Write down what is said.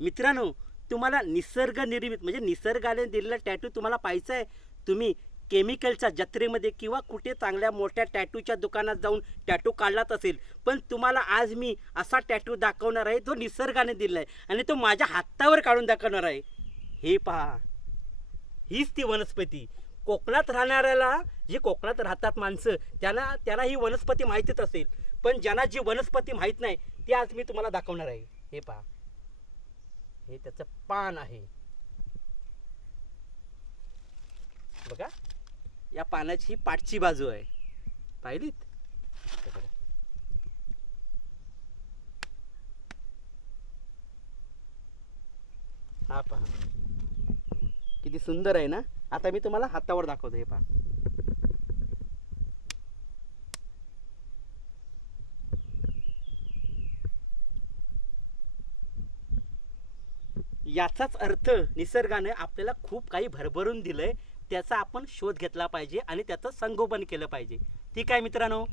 मित्रांनो, तुम्हाला निसर्ग निर्मित म्हणजे निसर्गाने दिलेला टॅटू तुम्हाला पाहायचा आहे, तुम्ही केमिकलच्या जत्रेमध्ये किंवा कुठे चांगल्या मोठ्या टॅटूच्या दुकानात जाऊन टॅटू काढलाच असेल, पण तुम्हाला आज मी असा टॅटू दाखवणार आहे जो निसर्गाने दिला आहे आणि तो माझ्या हातावर काढून दाखवणार आहे. हे पहा, हीच ती वनस्पती. कोकणात राहणाऱ्याला, जे कोकणात राहतात माणसं, त्यांना त्यांना ही वनस्पती माहितीच असेल, पण ज्यांना जी वनस्पती माहीत नाही ती आज मी तुम्हाला दाखवणार आहे. हे पहा, हे त्याचं पान आहे बघा. या पानाची ही पाठची बाजू आहे, पाहिलीत? हे बघा. हा पहा, किती सुंदर आहे ना. आता मी तुम्हाला हातावर दाखवतो. हे पहा, याचाच अर्थ निसर्गाने आपल्याला खूप काही भरभरून दिलंय, त्याचा आपण शोध घेतला पाहिजे आणि त्याचं संगोपन केलं पाहिजे. ठीक आहे मित्रांनो.